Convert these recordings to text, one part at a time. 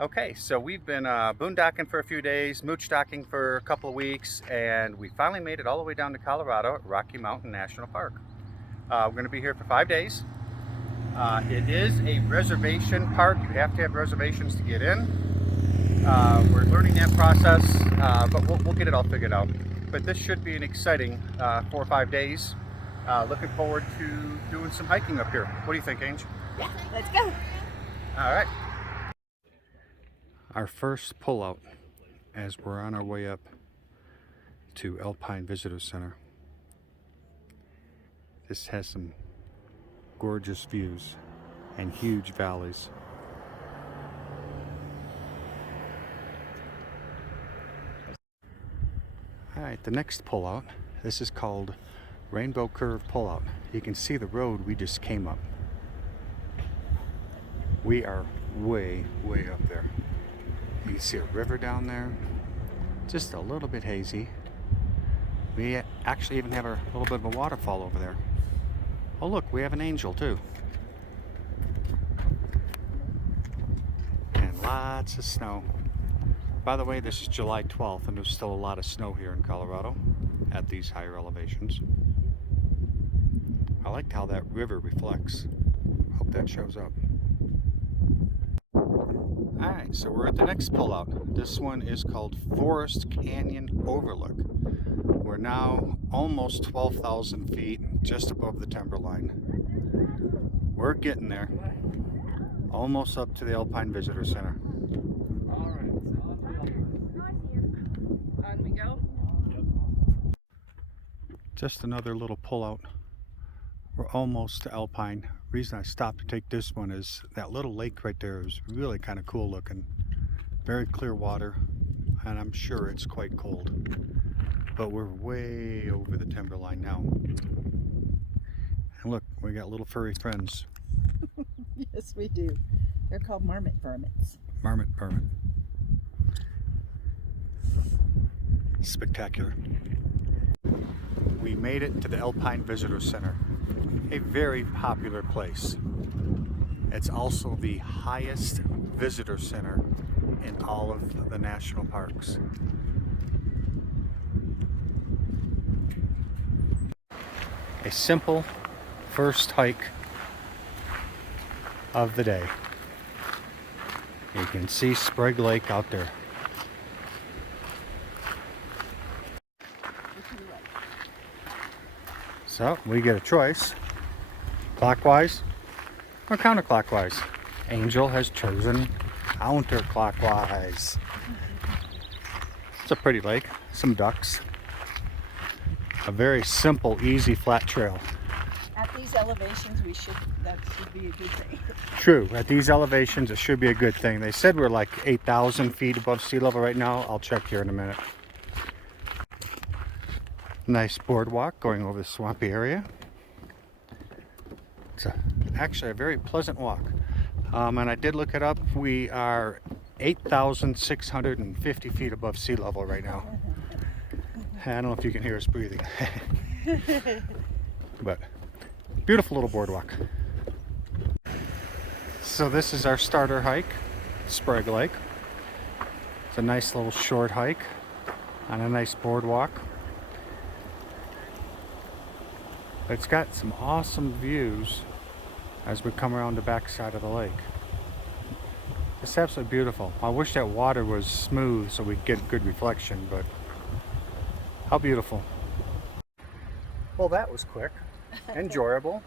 Okay, so we've been boondocking for a few days, mooch docking for a couple of weeks, and we finally made it all the way down to Colorado at Rocky Mountain National Park. We're going to be here for 5 days. It is a reservation park. You have to have reservations to get in. We're learning that process, but we'll get it all figured out. But this should be an exciting 4 or 5 days. Looking forward to doing some hiking up here. What do you think, Ange? Yeah, let's go. All right. Our first pullout as we're on our way up to Alpine Visitor Center. This has some gorgeous views and huge valleys. Alright, the next pullout, this is called Rainbow Curve Pullout. You can see the road we just came up. We are way up there. You can see a river down there, just a little bit hazy. We actually even have a little bit of a waterfall over there. Oh look, we have an angel too. And lots of snow. By the way, this is July 12th and there's still a lot of snow here in Colorado at these higher elevations. I liked how that river reflects. Hope that shows up. Alright, so we're at the next pullout. This one is called Forest Canyon Overlook. We're now almost 12,000 feet, just above the timberline. We're getting there. Almost up to the Alpine Visitor Center. Alright, on we go. Just another little pullout. We're almost to Alpine. Reason I stopped to take this one is that little lake right there is really kind of cool looking. Very clear water, and I'm sure it's quite cold. But we're way over the timberline now. And look, we got little furry friends. Yes, we do. They're called marmot vermins. Marmot vermin. Spectacular. We made it to the Alpine Visitor Center. A very popular place. It's also the highest visitor center in all of the national parks. A simple first hike of the day. You can see Sprague Lake out there. So we get a choice. Clockwise or counterclockwise? Angel has chosen counterclockwise. It's a pretty lake, some ducks. A very simple, easy, flat trail. At these elevations, that should be a good thing. True, at these elevations it should be a good thing. They said we're like 8,000 feet above sea level right now. I'll check here in a minute. Nice boardwalk going over the swampy area. It's actually a very pleasant walk. And I did look it up. We are 8,650 feet above sea level right now. I don't know if you can hear us breathing. But beautiful little boardwalk. So this is our starter hike, Sprague Lake. It's a nice little short hike on a nice boardwalk. It's got some awesome views as we come around the back side of the lake. It's absolutely beautiful. I wish that water was smooth so we'd get good reflection, but how beautiful. Well, that was quick, enjoyable.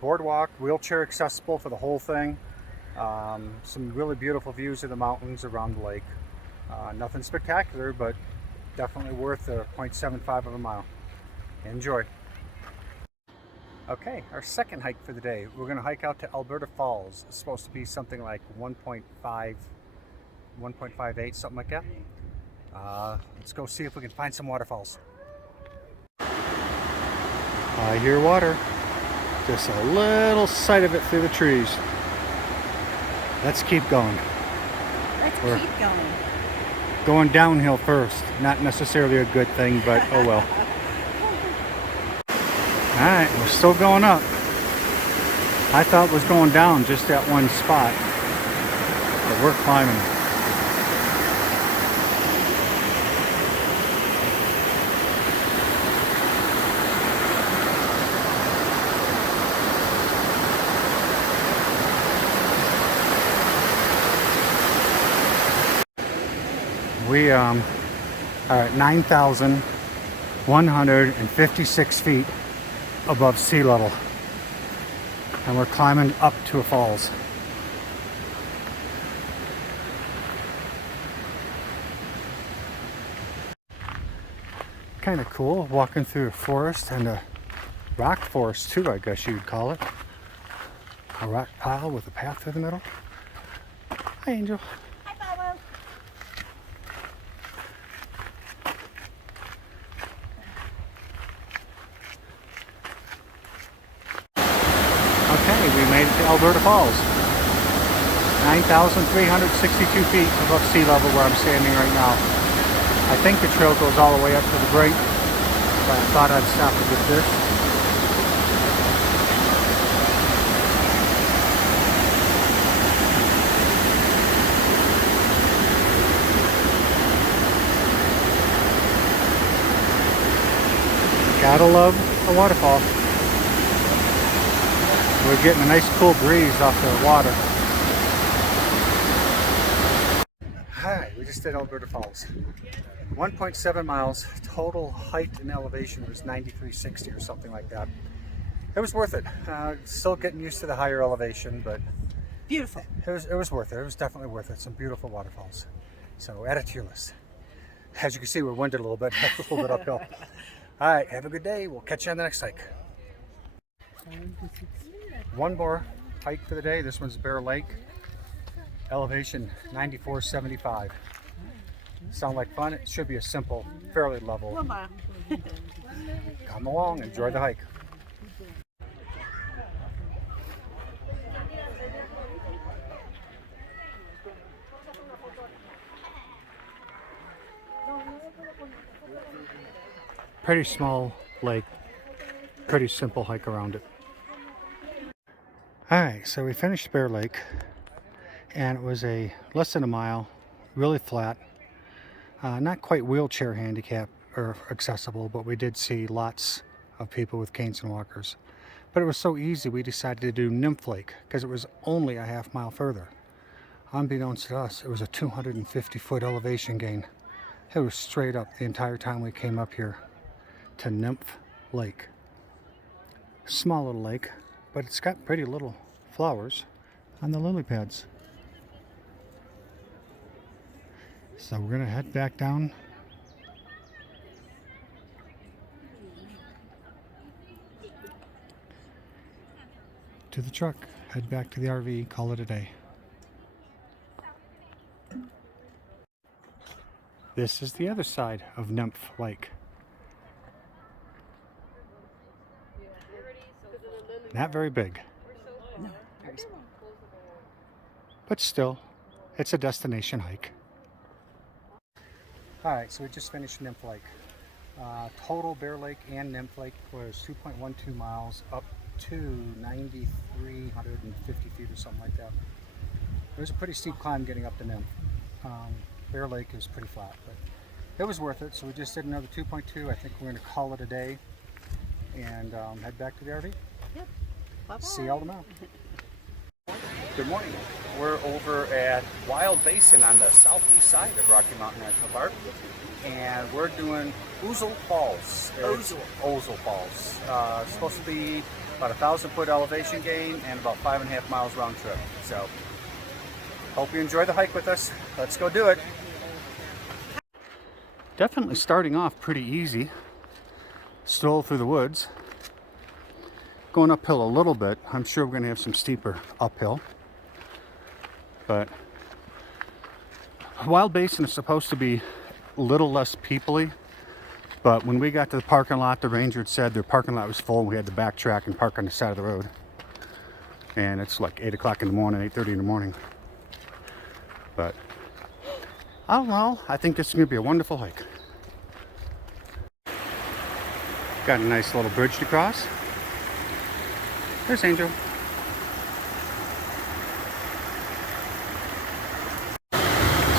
Boardwalk, wheelchair accessible for the whole thing. Some really beautiful views of the mountains around the lake. Nothing spectacular, but definitely worth a 0.75 of a mile. Enjoy. Okay, our second hike for the day. We're going to hike out to Alberta Falls. It's supposed to be something like 1.58, something like that. Let's go see if we can find some waterfalls. I hear water. Just a little sight of it through the trees. Let's keep going. Let's keep going. Going downhill first. Not necessarily a good thing, but oh well. Alright, we're still going up. I thought it was going down just that one spot. but we're climbing. We are at 9,156 feet above sea level, and we're climbing up to a falls. Kind of cool walking through a forest, and a rock forest too, I guess you would call it. A rock pile with a path through the middle. Hi, Angel. Hi, Bobo. Okay, we made it to Alberta Falls. 9,362 feet above sea level where I'm standing right now. I think the trail goes all the way up to the brink, but I thought I'd stop to get this. Gotta love a waterfall. We're getting a nice cool breeze off the water. Hi, we just did Alberta Falls. 1.7 miles, total height and elevation was 9,360 or something like that. It was worth it. Still getting used to the higher elevation, but Beautiful. it was worth it. It was definitely worth it. Some beautiful waterfalls. So add it to your list. As you can see, we're winded a little bit uphill. All right, have a good day. We'll catch you on the next hike. One more hike for the day. This one's Bear Lake. Elevation 9475. Sound like fun? It should be a simple, fairly level. 1 mile. Come along, enjoy the hike. Pretty small lake, pretty simple hike around it. Alright, so we finished Bear Lake, and it was a less than a mile, really flat, not quite wheelchair handicap or accessible, but we did see lots of people with canes and walkers. But it was so easy, we decided to do Nymph Lake because it was only a half mile further. Unbeknownst to us, it was a 250-foot elevation gain. It was straight up the entire time we came up here to Nymph Lake. Small little lake, but it's got pretty little flowers on the lily pads. So we're gonna head back down to the truck, head back to the RV, call it a day. This is the other side of Nymph Lake. Not very big, No. but still, it's a destination hike. Alright, so we just finished Nymph Lake. Total Bear Lake and Nymph Lake was 2.12 miles up to 9,350 feet or something like that. It was a pretty steep climb getting up to Nymph. Bear Lake is pretty flat, but it was worth it. So we just did another 2.2. I think we're going to call it a day and head back to the RV. Yep. Bye-bye. See y'all tomorrow. Good morning. We're over at Wild Basin on the southeast side of Rocky Mountain National Park, and we're doing Ouzel Falls. Ouzel Falls. It's supposed to be about 1,000-foot elevation gain and about 5.5 miles round trip. So, hope you enjoy the hike with us. Let's go do it. Definitely starting off pretty easy. Stroll through the woods. Going uphill a little bit. I'm sure we're going to have some steeper uphill. But Wild Basin is supposed to be a little less peoply. But when we got to the parking lot, the ranger had said their parking lot was full and we had to backtrack and park on the side of the road. And it's like 8 o'clock in the morning, 8:30 in the morning. But all in all, I think this is going to be a wonderful hike. Got a nice little bridge to cross. There's Angel.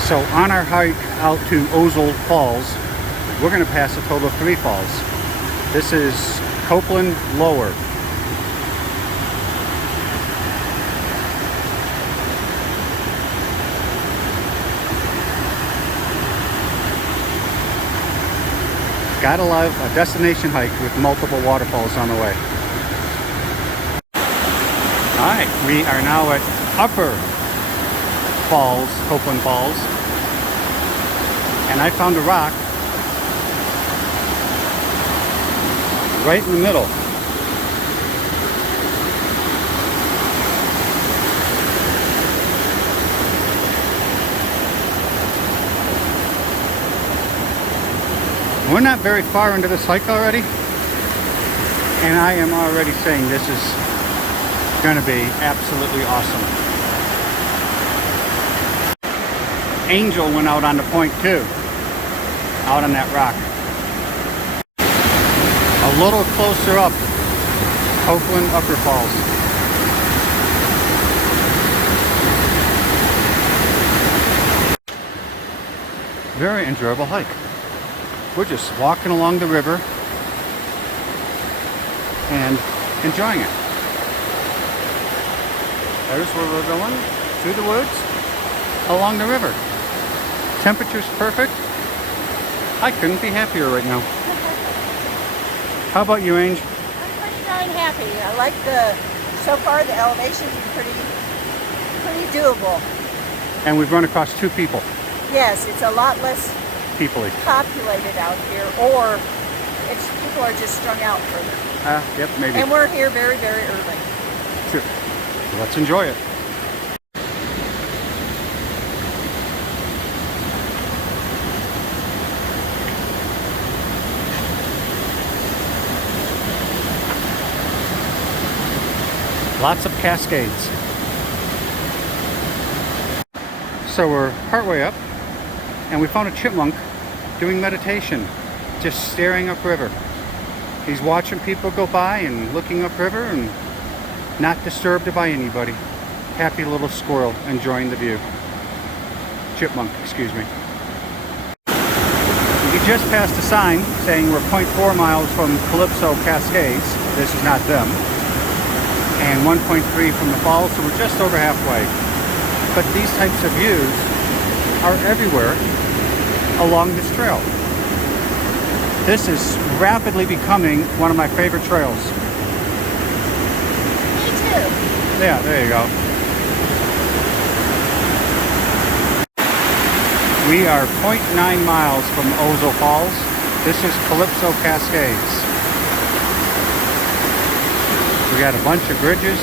So on our hike out to Ozol Falls, we're going to pass a total of 3 falls. This is Copeland Lower. Gotta love a destination hike with multiple waterfalls on the way. Alright, we are now at Upper Falls, Copeland Falls. And I found a rock right in the middle. We're not very far into this hike already, and I am already saying this is going to be absolutely awesome. Angel went out on the point too, out on that rock. A little closer up, Copeland Upper Falls. Very enjoyable hike. We're just walking along the river and enjoying it. There's where we're going, through the woods, along the river. Temperature's perfect. I couldn't be happier right now. How about you, Ange? I'm pretty darn happy. I like so far the elevation's pretty doable. And we've run across 2 people. Yes, it's a lot less People-y. populated out here, or people are just strung out further. Yep, maybe. And we're here very, very early. True. Let's enjoy it. Lots of cascades. So we're partway up, and we found a chipmunk doing meditation, just staring upriver. He's watching people go by and looking upriver and not disturbed by anybody. Happy little squirrel enjoying the view. Chipmunk, excuse me. We just passed a sign saying we're 0.4 miles from Calypso Cascades. This is not them. And 1.3 from the falls, so we're just over halfway. But these types of views are everywhere along this trail. This is rapidly becoming one of my favorite trails. Me too. Yeah, there you go. We are 0.9 miles from Ozol Falls. This is Calypso Cascades. We got a bunch of bridges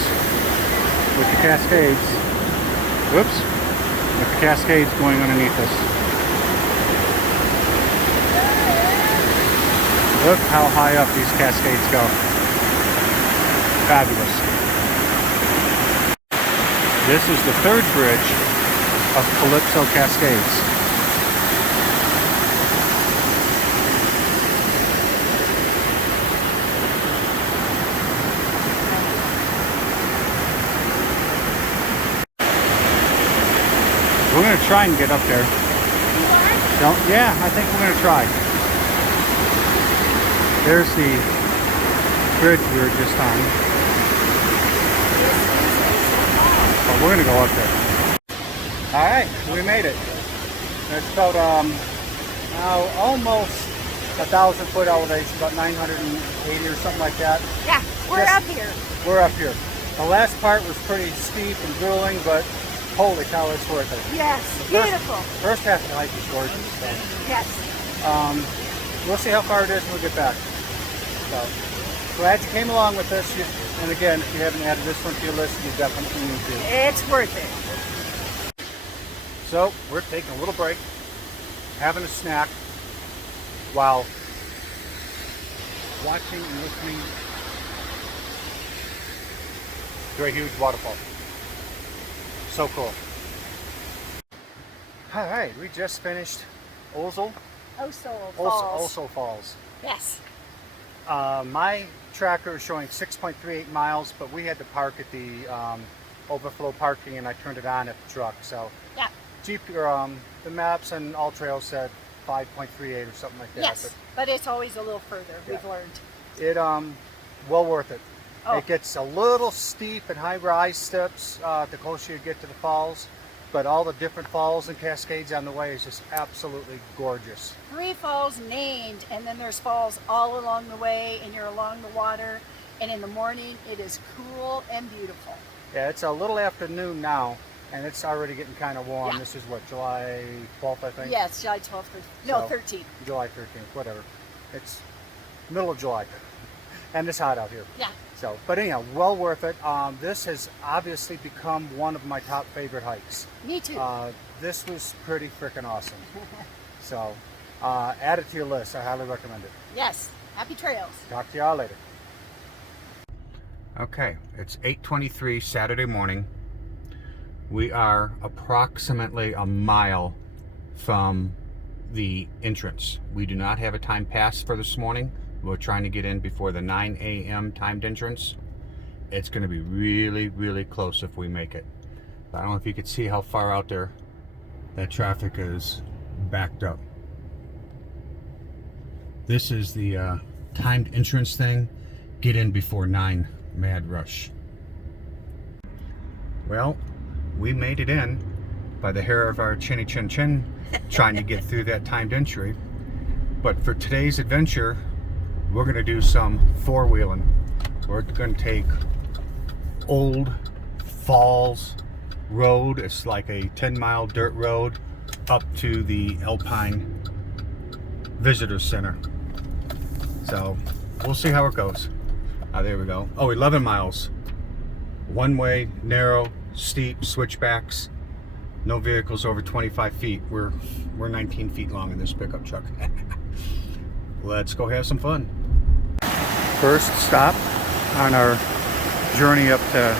with the cascades. Whoops. With the cascades going underneath us. Look how high up these cascades go. Fabulous. This is the 3rd bridge of Calypso Cascades. We're going to try and get up there. Yeah, I think we're going to try. There's the bridge we were just on. But we're going to go up there. Alright, we made it. It's about almost 1,000 foot elevation, about 980 or something like that. Yeah, we're up here. We're up here. The last part was pretty steep and grueling, but holy cow, it's worth it. Yes, beautiful. First half of the hike is gorgeous. So. Yes. We'll see how far it is when we get back. So, glad you came along with us. And again, if you haven't added this one to your list, you definitely need to. It's worth it. So, we're taking a little break, having a snack, while watching and listening to a huge waterfall. So cool. All right, we just finished Ozol Falls. Yes. My tracker is showing 6.38 miles, but we had to park at the overflow parking, and I turned it on at the truck. So Yeah. the maps and all trails said 5.38 or something like that. Yes, but it's always a little further, Yeah. we've learned. It well worth it. Oh. It gets a little steep and high rise steps the closer you get to the falls, but all the different falls and cascades on the way is just absolutely gorgeous. 3 falls named, and then there's falls all along the way, and you're along the water, and in the morning it is cool and beautiful. Yeah, it's a little afternoon now, and it's already getting kind of warm. Yeah. This is what, July 12th, I think? Yes, July 12th, no, So- 13th. July 13th, whatever. It's middle of July, and it's hot out here. Yeah. So, but anyhow, well worth it. This has obviously become one of my top favorite hikes. Me too. This was pretty freaking awesome. So, add it to your list. I highly recommend it. Yes, happy trails. Talk to y'all later. Okay, it's 8:23 Saturday morning. We are approximately a mile from the entrance. We do not have a time pass for this morning. We're trying to get in before the 9 a.m. timed entrance. It's going to be really, really close if we make it. But I don't know if you could see how far out there that traffic is backed up. This is the timed entrance thing. Get in before 9. Mad rush. Well, we made it in by the hair of our chinny chin chin trying to get through that timed entry. But for today's adventure, we're going to do some four-wheeling. We're going to take Old Falls Road. It's like a 10-mile dirt road up to the Alpine Visitor Center. So we'll see how it goes. There we go. Oh, 11 miles. One way, narrow, steep, switchbacks. No vehicles over 25 feet. We're 19 feet long in this pickup truck. Let's go have some fun. First stop on our journey up to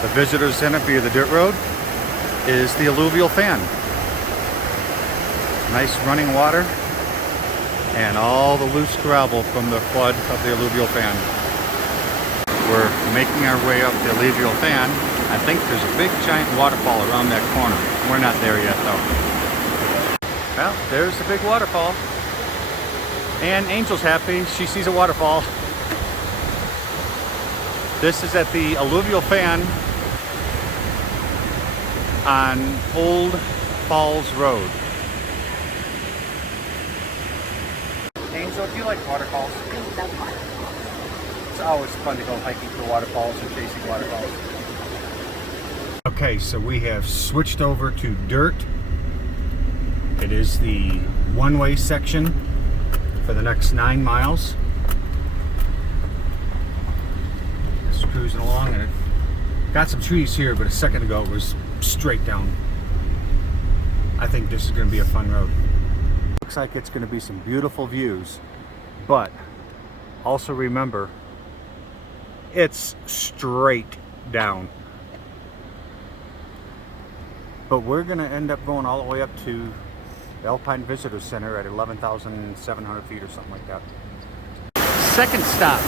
the Visitor Center via the dirt road is the alluvial fan. Nice running water and all the loose gravel from the flood of the alluvial fan. We're making our way up the alluvial fan. I think there's a big giant waterfall around that corner. We're not there yet though. Well, there's the big waterfall. And Angel's happy, she sees a waterfall. This is at the alluvial fan on Old Falls Road. Angel, do you like waterfalls? It's always fun to go hiking through waterfalls and chasing waterfalls. Okay, so we have switched over to dirt. It is the one-way section for the next 9 miles. Just cruising along, and it got some trees here, but a second ago it was straight down. I think this is going to be a fun road. Looks like it's going to be some beautiful views, but also remember, it's straight down. But we're going to end up going all the way up to the Alpine Visitor Center at 11,700 feet or something like that. Second stop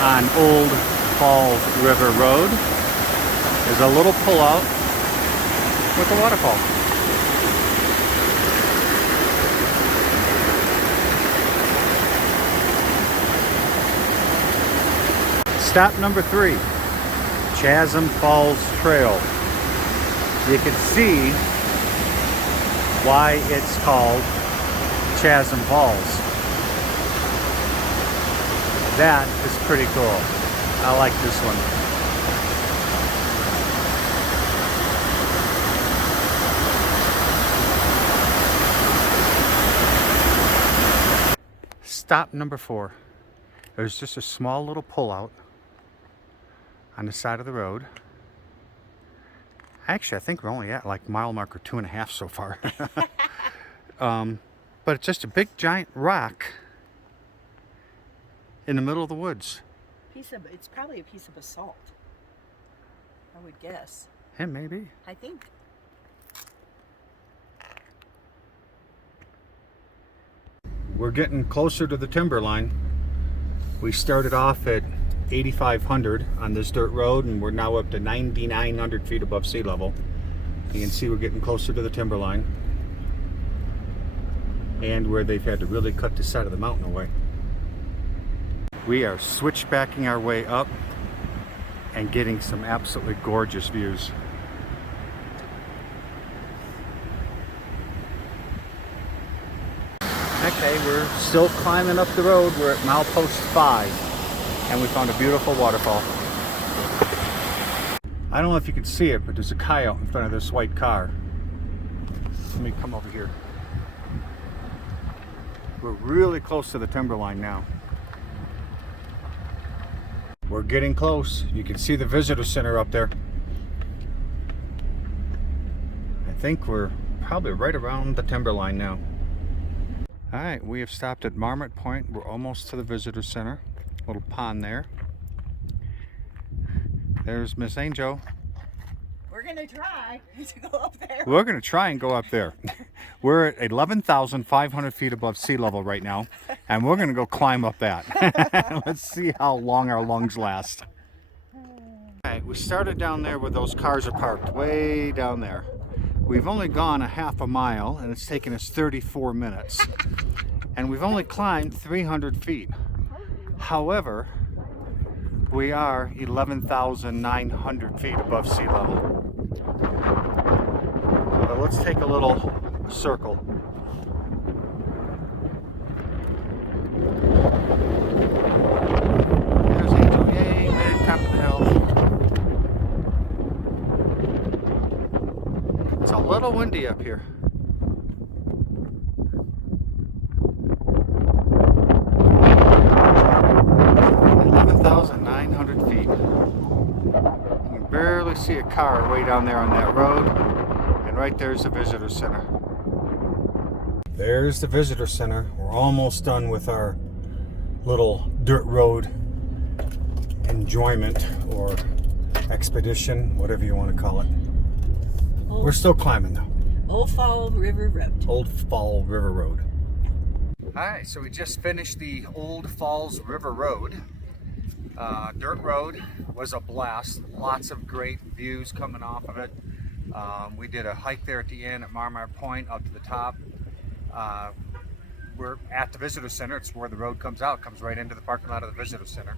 on Old Falls River Road is a little pullout with a waterfall. Stop number 3, Chasm Falls Trail. You can see why it's called Chasm Falls. That is pretty cool. I like this one. Stop number 4. There's just a small little pullout on the side of the road. Actually, I think we're only at like mile marker 2.5 so far. But it's just a big giant rock in the middle of the woods. It's probably a piece of basalt, I would guess. Yeah, maybe. I think. We're getting closer to the timberline. We started off at 8,500 on this dirt road, and we're now up to 9,900 feet above sea level. You can see we're getting closer to the timberline, and where they've had to really cut the side of the mountain away. We are switchbacking our way up and getting some absolutely gorgeous views. Okay, we're still climbing up the road. We're at milepost 5, and we found a beautiful waterfall. I don't know if you can see it, but there's a coyote in front of this white car. Let me come over here. We're really close to the timberline now. We're getting close. You can see the visitor center up there. I think we're probably right around the timberline now. All right, we have stopped at Marmot Point. We're almost to the visitor center. Little pond there. There's Miss Angel. We're gonna try to go up there. We're gonna try and go up there. We're at 11,500 feet above sea level right now, and we're gonna go climb up that. Let's see how long our lungs last. All right, we started down there where those cars are parked, way down there. We've only gone a half a mile, and it's taken us 34 minutes. And we've only climbed 300 feet. However, we are 11,900 feet above sea level. But let's take a little circle. There's Angel. Yay, made it top of the hill. It's a little windy up here. You can barely see a car way down there on that road, and right there's the visitor center. There's the visitor center. We're almost done with our little dirt road enjoyment or expedition, whatever you want to call it. We're still climbing though. Old Fall River Road. Old Fall River Road. Alright, so we just finished the Old Falls River Road. Dirt road was a blast. Lots of great views coming off of it. We did a hike there at the end at Marmot Point up to the top. We're at the visitor center. It's where the road comes out. It comes right into the parking lot of the visitor center.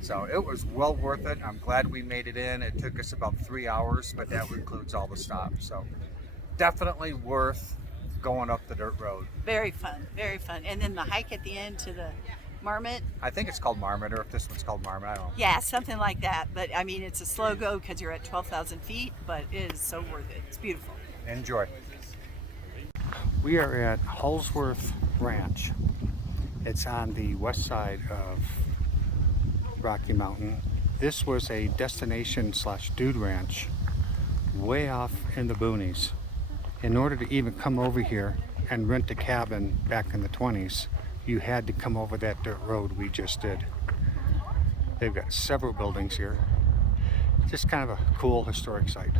So it was well worth it. I'm glad we made it in. It took us about 3 hours, but that includes all the stops. So definitely worth going up the dirt road. Very fun, very fun. And then the hike at the end to the Marmot. I think it's called Marmot, or if this one's called Marmot, I don't know. Yeah, something like that. But I mean, it's a slow go because you're at 12,000 feet, but it is so worth it. It's beautiful. Enjoy. We are at Hullsworth Ranch. It's on the west side of Rocky Mountain. This was a destination / dude ranch way off in the boonies. In order to even come over here and rent a cabin back in the 20s, you had to come over that dirt road we just did. They've got several buildings here. Just kind of a cool historic site.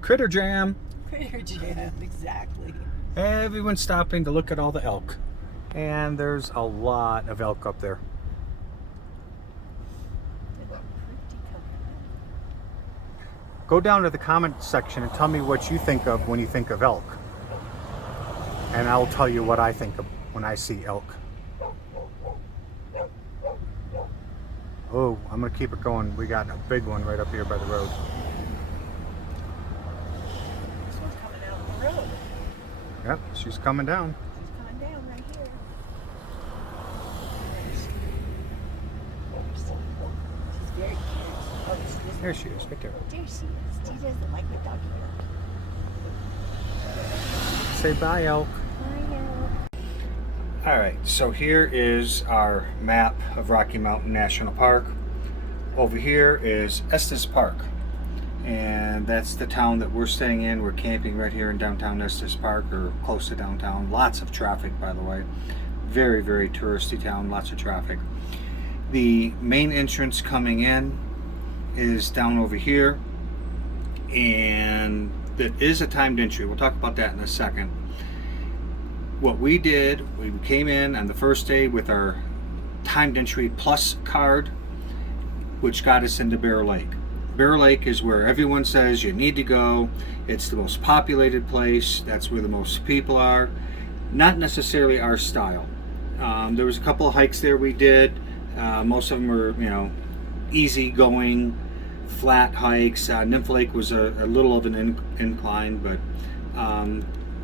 Critter Jam! Critter Jam, exactly. Everyone's stopping to look at all the elk. And there's a lot of elk up there. Go down to the comment section and tell me what you think of when you think of elk. And I'll tell you what I think of when I see elk. Oh, I'm gonna keep it going. We got a big one right up here by the road. This one's coming out of the road. Yep, she's coming down. She's coming down right here. She's very cute. Oh, she's There she is, right there. there she is. She doesn't like the doggy milk. Say bye, elk. All right, so here is our map of Rocky Mountain National Park. Over here is Estes Park, and that's the town that we're staying in. We're camping right here in downtown Estes Park, or close to downtown. Lots of traffic, by the way. Very, very touristy town, lots of traffic. The main entrance coming in is down over here, and that is a timed entry. We'll talk about that in a second. What we did, we came in on the first day with our timed entry plus card, which got us into Bear Lake. Bear Lake is where everyone says you need to go. It's the most populated place. That's where the most people are. Not necessarily our style. There was a couple of hikes there we did. Most of them were, easy going, flat hikes. Nymph Lake was a little of an incline, but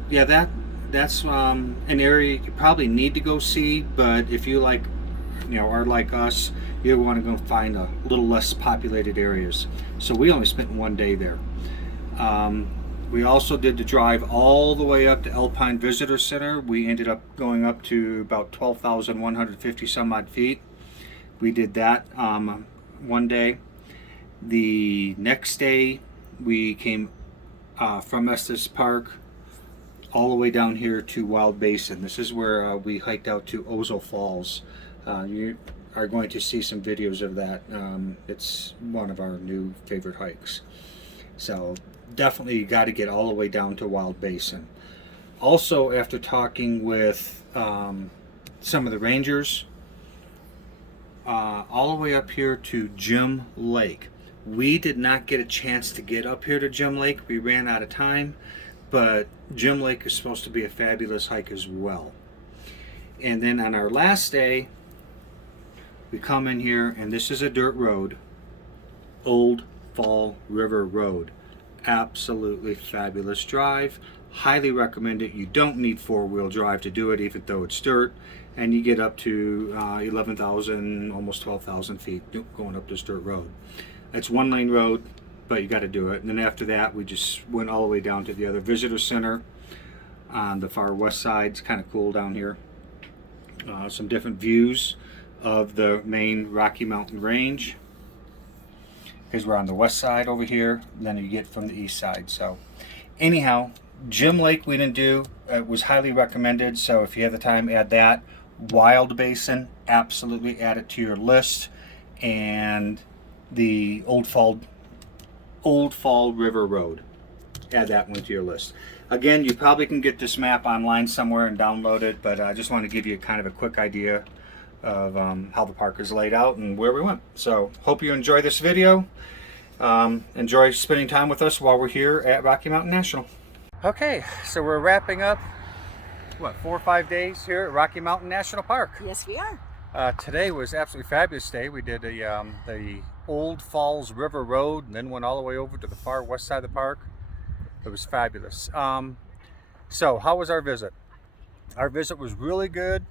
yeah, that's an area you probably need to go see. But if you are like us, you want to go find a little less populated areas. So we only spent one day there. We also did the drive all the way up to Alpine Visitor Center. We ended up going up to about 12,150 some odd feet. We did that one day. The next day we came from Estes Park all the way down here to Wild Basin. This is where we hiked out to Ozo Falls. You are going to see some videos of that. It's one of our new favorite hikes. So definitely you got to get all the way down to Wild Basin. Also, after talking with some of the rangers, all the way up here to Jim Lake. We did not get a chance to get up here to Jim Lake. We ran out of time, but Jim Lake is supposed to be a fabulous hike as well. And then on our last day, we come in here, and this is a dirt road, Old Fall River Road. Absolutely fabulous drive. Highly recommend it. You don't need four-wheel drive to do it, even though it's dirt. And you get up to 11,000, almost 12,000 feet going up this dirt road. It's one-lane road, but you got to do it. And then after that, we just went all the way down to the other visitor center on the far west side. It's kind of cool down here. Some different views of the main Rocky Mountain range, because we're on the west side over here, and then you get from the east side. So anyhow, Jim Lake we didn't do. It was highly recommended, so if you have the time, add that. Wild Basin, absolutely add it to your list. And the Old Fall River Road, add that one to your list. Again, you probably can get this map online somewhere and download it, but I just want to give you kind of a quick idea of how the park is laid out and where we went. So hope you enjoy this video. Enjoy spending time with us while we're here at Rocky Mountain National. Okay, so we're wrapping up, 4 or 5 days here at Rocky Mountain National Park. Yes, we are. Today was absolutely fabulous day. We did the Old Falls River Road, and then went all the way over to the far west side of the park. It was fabulous. So how was our visit? Our visit was really good.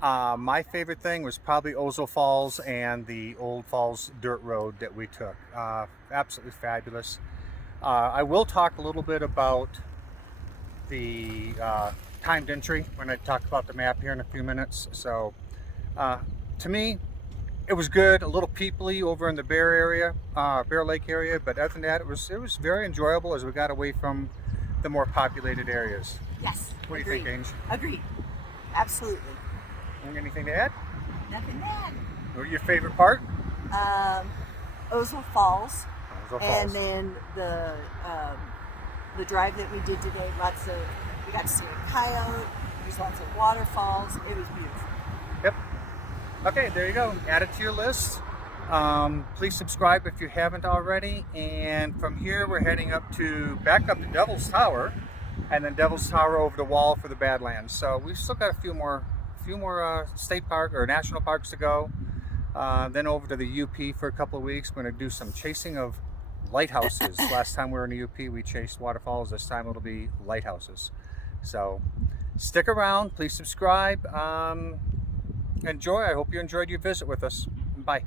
My favorite thing was probably Ozo Falls and the Old Falls Dirt Road that we took. Absolutely fabulous. I will talk a little bit about the timed entry when I talk about the map here in a few minutes. So to me, it was good. A little peoply over in the Bear Lake area, but other than that, it was very enjoyable as we got away from the more populated areas. Yes. What do you think, Ange? Agreed. Absolutely. Anything to add? Nothing to add. What your favorite part? Ozo Falls. Ozo Falls. And then the drive that we did today, we got to see a coyote, there's lots of waterfalls. It was beautiful. Yep. Okay, there you go. Add it to your list. Please subscribe if you haven't already. And from here, we're heading back up to Devil's Tower, and then Devil's Tower over the wall for the Badlands. So we've still got a few more state park or national parks to go. Then over to the UP for a couple of weeks. We're going to do some chasing of lighthouses. Last time we were in the UP, we chased waterfalls. This time it'll be lighthouses. So stick around. Please subscribe. Enjoy. I hope you enjoyed your visit with us. Bye.